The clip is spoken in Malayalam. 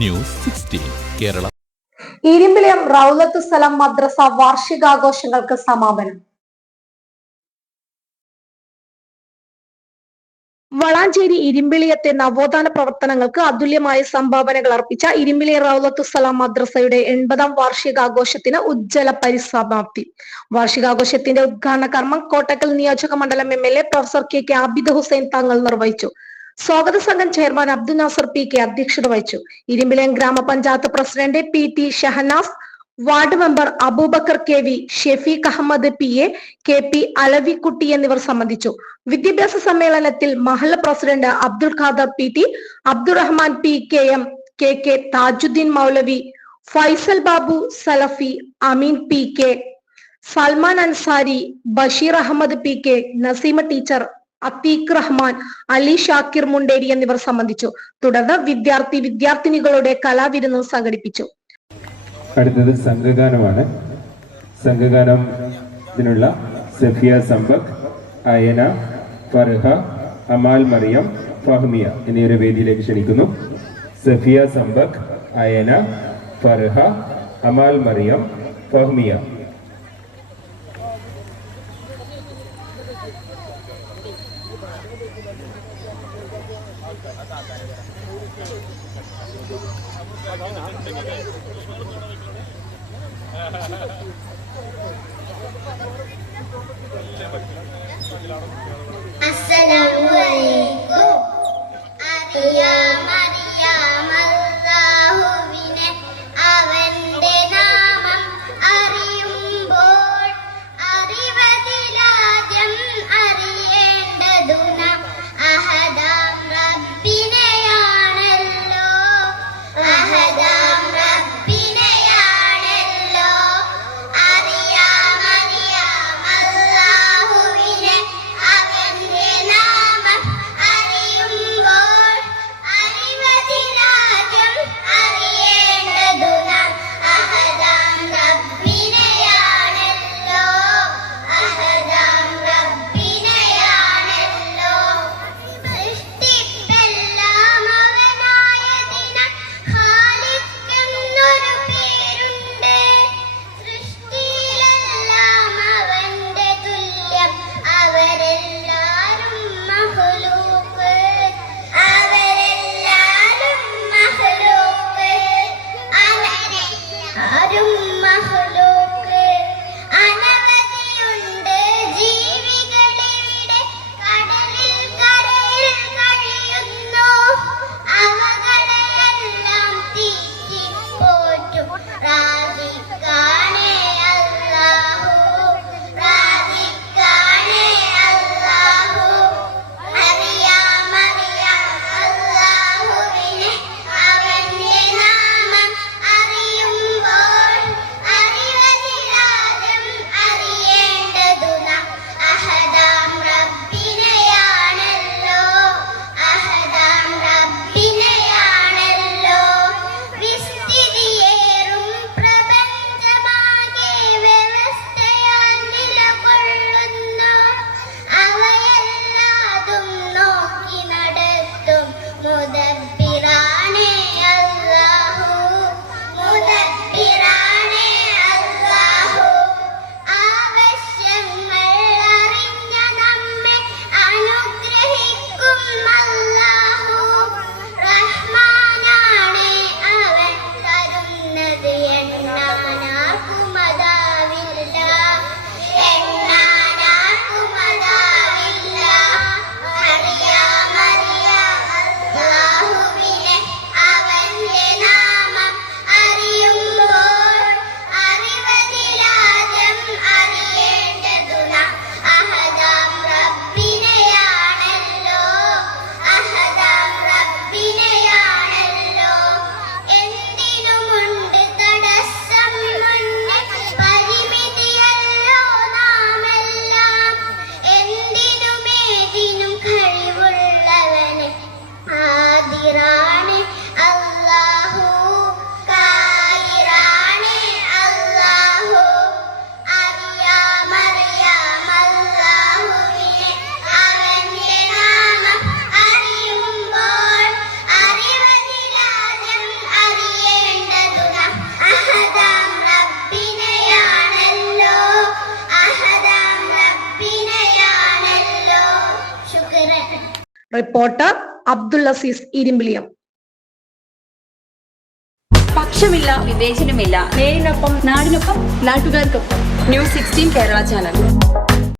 ന്യൂസ് 16 കേരള. ഇരുമ്പിളിയം റൗലത്തു സലാം മദ്രസ വാർഷികാഘോഷങ്ങൾക്ക് സമാപനം. വളാഞ്ചേരി ഇരുമ്പിളിയത്തെ നവോത്ഥാന പ്രവർത്തനങ്ങൾക്ക് അതുല്യമായ സംഭാവനകൾ അർപ്പിച്ച ഇരുമ്പിളിയം റൗലത്തു സലാം മദ്രസയുടെ 80ാം വാർഷികാഘോഷത്തിന് ഉജ്ജ്വല പരിസമാപ്തി. വാർഷികാഘോഷത്തിന്റെ ഉദ്ഘാടന കർമ്മം കോട്ടക്കൽ നിയോജക മണ്ഡലം MLA professor K Abid Hussain Thangal നിർവഹിച്ചു. സ്വാഗത സംഘം ചെയർമാൻ അബ്ദുൽ നാസർ PK അധ്യക്ഷത വഹിച്ചു. ഇരുമ്പിളിയം ഗ്രാമപഞ്ചായത്ത് president PT Shahanas, ward member Aboobacker KV, Shefeeq Ahammed PA, KP Alavikutty എന്നിവർ സംബന്ധിച്ചു. വിദ്യാഭ്യാസ സമ്മേളനത്തിൽ മഹല്ല president Abdul Khader PT, Abdurahman PKM, KK Thajudheen Moulavi, Faisal Babu Salafi, Ameen PK, Salman Ansari, Basheer Ahammed PK, Naseema teacher, Atheeq Rahman, Ali Shakir Munderi എന്നിവർ സംബന്ധിച്ചു. തുടർന്ന് വിദ്യാർത്ഥിനികളുടെ കലാവിരുന്ന് സംഘടിപ്പിച്ചു. അടുത്തത് സംഘഗാനമാണ്. സംഘഗാനത്തിനുള്ള സഫിയ സമ്പക്, അയന, ഫർഹ, അമാൽ മറിയം, ഫഹ്മിയ എന്നിവരെ വേദിയിലേക്ക് ക്ഷണിക്കുന്നു. സഫിയ സമ്പക്, അയന, ഫർഹ, അമാൽ മറിയം, ഫഹ്മിയ. അസ്സലാമു അലൈക്കും. അല്ലാഹുവിനെ അവന്റെ നാമം അറിയുമ്പോൾ അറിവതിലാദ്യം അറിയേണ്ടതു നാം അഹദാം റബ്ബിനെയാണല്ലോ. അഹദാം റബ്ബിനെയാണല്ലോ അറിയാം അല്ലാഹുവിനെ അവന്റെ നാമം അറിയുമ്പോൾ അറിവതിലാദ്യം റിപ്പോർട്ടർ അബ്ദുൽ അസീസ് ഇരുമ്പിളിയം. പക്ഷമില്ല, വിവേചനമില്ല. നേരിനൊപ്പം, നാടിനൊപ്പം, നാട്ടുകാർക്കൊപ്പം. News 16 Kerala channel.